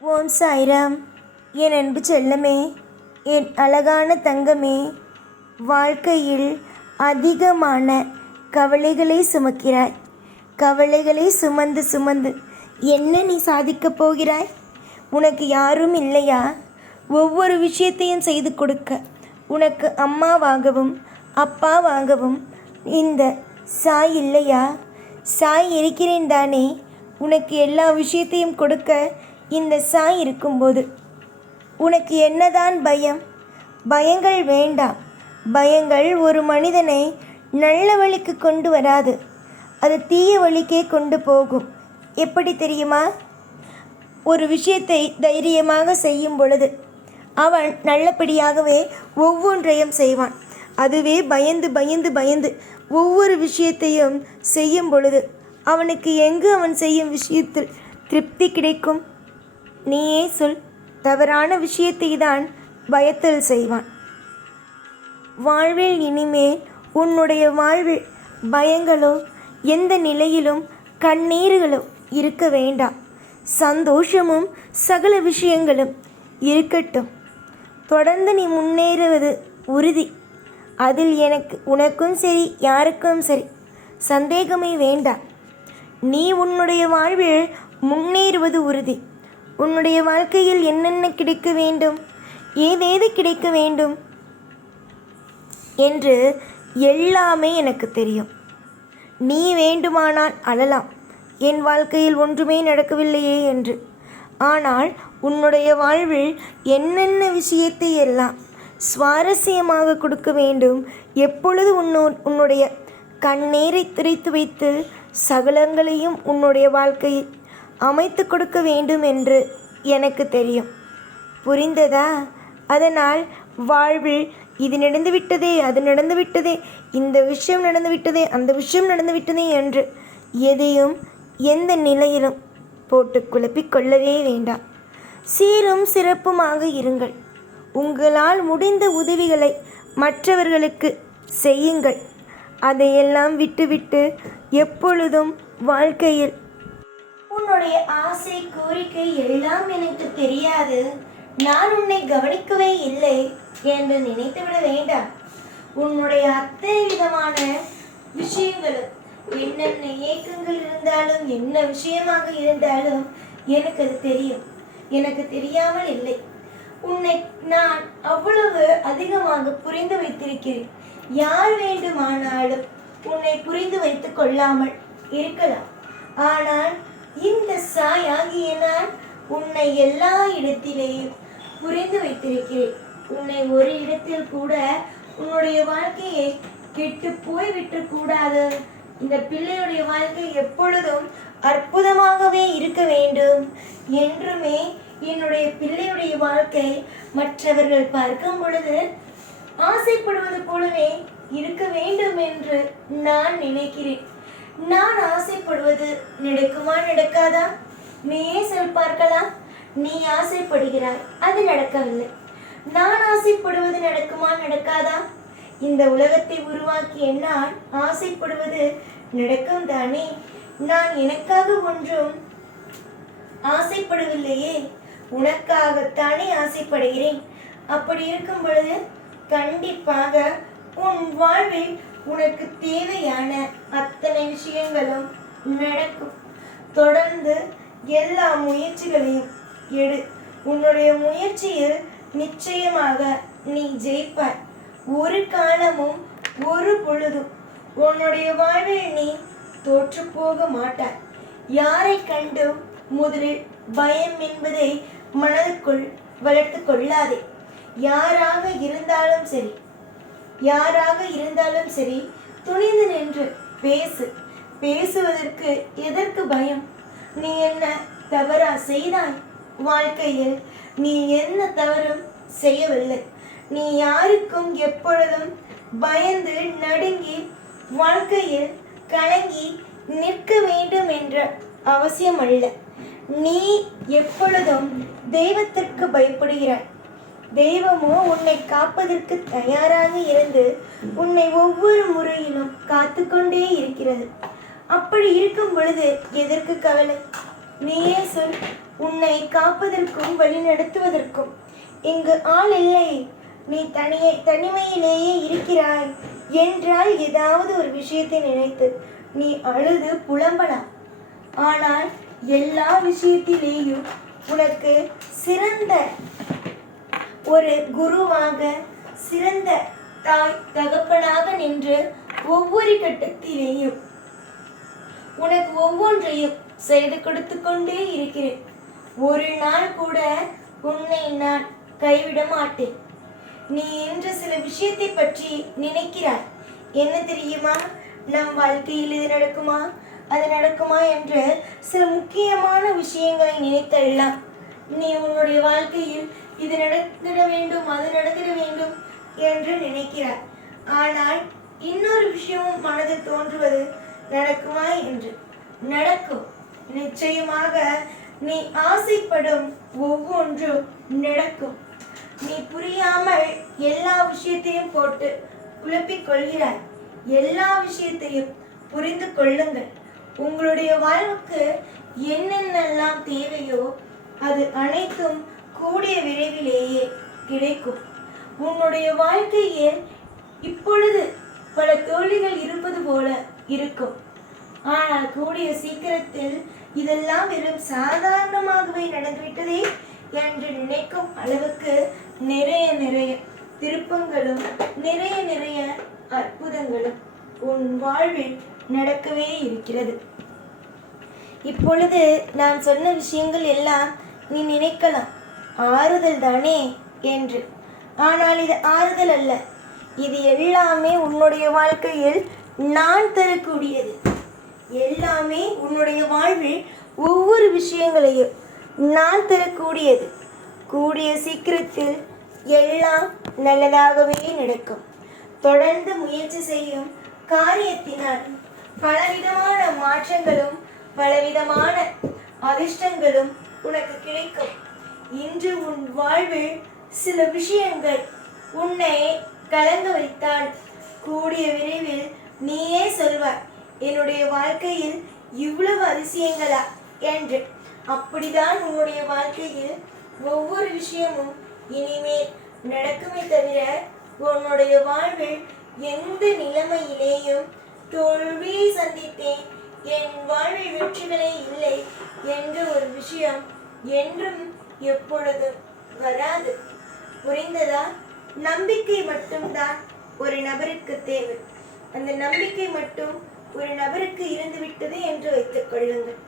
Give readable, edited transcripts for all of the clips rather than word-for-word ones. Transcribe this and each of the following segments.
ஓம் சாய்ராம். என் அன்பு செல்லமே, என் அழகான தங்கமே, வாழ்க்கையில் அதிகமான கவலைகளை சுமக்கிறாய். கவலைகளை சுமந்து சுமந்து என்ன நீ சாதிக்கப் போகிறாய்? உனக்கு யாரும் இல்லையா? ஒவ்வொரு விஷயத்தையும் செய்து கொடுக்க உனக்கு அம்மாவாகவும் அப்பாவாகவும் இந்த சாய் இல்லையா? சாய் இருக்கிறேன் தானே. உனக்கு எல்லா விஷயத்தையும் கொடுக்க இந்த சாய் இருக்கும்போது உனக்கு என்னதான் பயம்? பயங்கள் வேண்டாம். பயங்கள் ஒரு மனிதனை நல்ல வழிக்கு கொண்டு வராது, அது தீய வழிக்கே கொண்டு போகும். எப்படி தெரியுமா? ஒரு விஷயத்தை தைரியமாக செய்யும் பொழுது அவன் நல்லபடியாகவே ஒவ்வொன்றையும் செய்வான். அதுவே பயந்து பயந்து பயந்து ஒவ்வொரு விஷயத்தையும் செய்யும் பொழுது அவனுக்கு எங்கு அவன் செய்யும் விஷயத்தில் திருப்தி கிடைக்கும்? நீயே சொல். தவறான விஷயத்தை தான் பயத்தில் செய்வான். வாழ்வில் இனிமேல் உன்னுடைய வாழ்வில் பயங்களோ எந்த நிலையிலும் கண்ணீர்களோ இருக்க வேண்டாம். சந்தோஷமும் சகல விஷயங்களும் இருக்கட்டும். தொடர்ந்து நீ முன்னேறுவது உறுதி. அதில் உனக்கும் சரி யாருக்கும் சரி சந்தேகமே வேண்டாம். நீ உன்னுடைய வாழ்வில் முன்னேறுவது உறுதி. உன்னுடைய வாழ்க்கையில் என்னென்ன கிடைக்க வேண்டும், ஏதேது கிடைக்க வேண்டும் என்று எல்லாமே எனக்கு தெரியும். நீ வேண்டுமானால் அழலாம், என் வாழ்க்கையில் ஒன்றுமே நடக்கவில்லையே என்று. ஆனால் உன்னுடைய வாழ்வில் என்னென்ன விஷயத்தை எல்லாம் சுவாரஸ்யமாக கொடுக்க வேண்டும், எப்பொழுது உன்னுடைய கண்ணீரை திரைத்து வைத்து சகலங்களையும் உன்னுடைய வாழ்க்கையில் அமைத்து கொடுக்க வேண்டும் என்று எனக்கு தெரியும். புரிந்ததா? அதனால் வாழ்வில் இது நடந்து விட்டதே, அது நடந்து விட்டதே, இந்த விஷயம் நடந்து விட்டதே, அந்த விஷயம் நடந்து விட்டதே என்று எதையும் எந்த நிலையிலும் போட்டு குழப்பிக்கொள்ளவே வேண்டாம். சீரும் சிறப்புமாக இருங்கள். உங்களால் முடிந்த உதவிகளை மற்றவர்களுக்கு செய்யுங்கள். அதையெல்லாம் விட்டுவிட்டு எப்பொழுதும் வாழ்க்கையில் உன்னுடைய ஆசை கோரிக்கை எல்லாம் எனக்கு தெரியாது, நான் உன்னை கவனிக்கவே இல்லை என்று நினைத்துவிட வேண்டாம். உன்னுடைய அத்தனை விதமான விஷயங்களும் என்னென்ன ஏக்கங்கள் இருந்தாலும் என்ன விஷயமாக இருந்தாலும் எனக்கு அது தெரியும். எனக்கு தெரியாமல் இல்லை. உன்னை நான் அவ்வளவு அதிகமாக புரிந்து வைத்திருக்கிறேன். யார் வேண்டுமானாலும் உன்னை புரிந்து வைத்துக் கொள்ளாமல் இருக்கலாம். ஆனால் இந்த சாய் ஆகிய நான் உன்னை எல்லா இடத்திலேயும் புரிந்து வைத்திருக்கிறேன். உன்னை ஒரு இடத்தில் கூட உன்னுடைய வாழ்க்கையை கெட்டு போய்விட்டு கூடாது. இந்த பிள்ளையுடைய வாழ்க்கை எப்பொழுதும் அற்புதமாகவே இருக்க வேண்டும். என்றுமே என்னுடைய பிள்ளையுடைய வாழ்க்கை மற்றவர்கள் பார்க்கும் பொழுது ஆசைப்படுவது போலவே இருக்க வேண்டும் என்று நான் நினைக்கிறேன். நான் ஆசைப்படுவது நடக்குமா நடக்காதா? நீயே சொல் பார்க்கலாம். நீ ஆசைப்படுகிறாய், அது நடக்கவில்லை. நான் ஆசைப்படுவது நடக்குமா நடக்காதா? இந்த உலகத்தை உருவாக்கிய நான் ஆசைப்படுவது நடக்கும் தானே. நான் எனக்காக ஒன்றும் ஆசைப்படவில்லையே, உனக்காகத்தானே ஆசைப்படுகிறேன். அப்படி இருக்கும் பொழுது கண்டிப்பாக உன் வாழ்வில் உனக்கு தேவையான அத்தனை விஷயங்களும் நடக்கும். தொடர்ந்து எல்லா முயற்சிகளையும் எடு. உன்னுடைய முயற்சியில் நிச்சயமாக நீ ஜெயிப்பாய். ஒரு காலமும் ஒரு பொழுதும் உன்னுடைய வாழ்வில் நீ தோற்று போக மாட்டாய். யாரை கண்டும் முதலில் பயம் என்பதை மனதுக்குள் வளர்த்து கொள்ளாதே. யாராக இருந்தாலும் சரி துணிந்து நின்று பேசு. பேசுவதற்கு எதற்கு பயம்? நீ என்ன தவறா செய்தாய்? வாழ்க்கையில் நீ என்ன தவறும் செய்யவில்லை. நீ யாருக்கும் எப்பொழுதும் பயந்து நடுங்கி வாழ்க்கையில் கலங்கி நிற்க வேண்டும் என்ற அவசியம் அல்ல. நீ எப்பொழுதும் தெய்வத்திற்கு பயப்படுகிறாய். தெய்வமோ உன்னை காப்பதற்கு தயாராக இருந்து உன்னை ஒவ்வொரு முறையிலும் காத்து கொண்டே இருக்கிறது. அப்படி இருக்கும் பொழுது எதற்கு கவலை? நீயே சொல். உன்னை காப்பதற்கும் வழிநடத்துவதற்கும். இங்கு ஆள் இல்லை, நீ தனிமையிலேயே இருக்கிறாய் என்றால் ஏதாவது ஒரு விஷயத்தை நினைத்து நீ அழுது புலம்பலாம். ஆனால் எல்லா விஷயத்திலேயும் உனக்கு சிறந்த ஒரு குருவாக, சிறந்த தாய் தகப்பனாக நின்று ஒவ்வொரு கட்டத்திலேயும் உனக்கு ஒவ்வொன்றையும் செய்து கொடுத்து கொண்டே இருக்கிறேன். ஒரு நாள் கூட உன்னை நான் கைவிட மாட்டேன். நீ இன்று சில விஷயத்தை பற்றி நினைக்கிறாய். என்ன தெரியுமா? நம் வாழ்க்கையில் இது நடக்குமா, அது நடக்குமா என்று சில முக்கியமான விஷயங்களை நினைத்தெல்லாம் நீ உன்னுடைய வாழ்க்கையில் இது நடந்திட வேண்டும், அது நடந்திட வேண்டும் என்று நினைக்கிறாய். ஆனால் இன்னொரு விஷயமும் மனதில் தோன்றுவது, நடக்குமா என்று. நடக்கும். நிச்சயமாக நீ ஆசைப்படும் ஒவ்வொன்றும் நடக்கும். நீ புரியாமல் எல்லா விஷயத்தையும் போட்டு குழப்பிக் கொள்கிறாய். எல்லா விஷயத்தையும் புரிந்து கொள்ளுங்கள். உங்களுடைய வாழ்வுக்கு என்னென்னலாம் தேவையோ அது அனைத்தும் கூடிய விரைவிலேயே கிடைக்கும். உன்னுடைய வாழ்க்கையில் இப்பொழுது பல தோல்விகள் இருப்பது போல இருக்கும். ஆனால் கூடிய சீக்கிரத்தில் இதெல்லாம் வெறும் சாதாரணமாகவே நடந்துவிட்டதே என்று நினைக்கும் அளவுக்கு நிறைய திருப்பங்களும் நிறைய அற்புதங்களும் உன் வாழ்வில் நடக்கவே இருக்கிறது. இப்பொழுது நான் சொன்ன விஷயங்கள் எல்லாம் நீ நினைக்கலாம் ஆறுதல் தானே என்று. ஆனால் இது ஆறுதல் அல்ல. இது எல்லாமே உன்னுடைய வாழ்க்கையில் நான் தரக்கூடியது. எல்லாமே உன்னுடைய வாழ்வில் ஒவ்வொரு விஷயங்களையும் நான் தரக்கூடியது. கூடிய சீக்கிரத்தில் எல்லாம் நல்லதாகவே நடக்கும். தொடர்ந்து முயற்சி செய்யும் காரியத்தினால் பலவிதமான மாற்றங்களும் பலவிதமான அதிர்ஷ்டங்களும் உனக்கு கிடைக்கும். இன்று உன் வாழ்வில் சில விஷயங்கள் உன்னை கலங்க வைத்தால் கூடிய விரைவில் நீயே சொல்வாய், என்னுடைய வாழ்க்கையில் இவ்வளவு அதிசயங்களா என்று. அப்படிதான் உன்னுடைய வாழ்க்கையில் ஒவ்வொரு விஷயமும் இனிமேல் நடக்குமே தவிர உன்னுடைய வாழ்வில் எந்த நிலைமையிலேயும் தோல்வியை சந்தித்தேன், என் வாழ்வில் வெற்றிகளே இல்லை என்ற ஒரு விஷயம் என்றும் எப்பொழுதும் வராது. புரிந்ததா? நம்பிக்கை மட்டும்தான் ஒரு நபருக்கு தேவை. அந்த நம்பிக்கை மட்டும் ஒரு நபருக்கு இருந்துவிட்டது என்று வைத்துக் கொள்ளுங்கள்.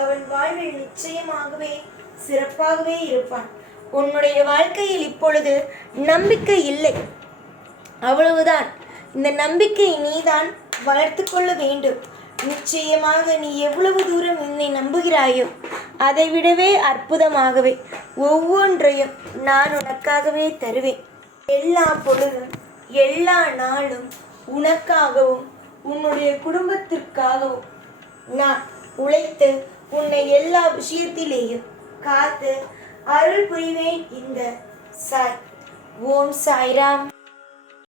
அவன் வாழ்வில் நிச்சயமாகவே சிறப்பாகவே இருப்பான். உன்னுடைய வாழ்க்கையில் இப்பொழுது நம்பிக்கை இல்லை, அவ்வளவுதான். இந்த நம்பிக்கை நீதான் வளர்த்து கொள்ள வேண்டும். நிச்சயமாக நீ எவ்வளவு தூரம் என்னை நம்புகிறாயோ அதை விடவே அற்புதமாகவே ஒவ்வொன்றையும் நான் உனக்காகவே தருவேன். எல்லா பொழுதும் எல்லா நாளும் உனக்காகவும் உன்னுடைய குடும்பத்திற்காகவும் நான் உழைத்து உன்னை எல்லா விஷயத்திலேயும் காத்து அருள் புரிவேன். இந்த சாய். ஓம் சாய்ராம்.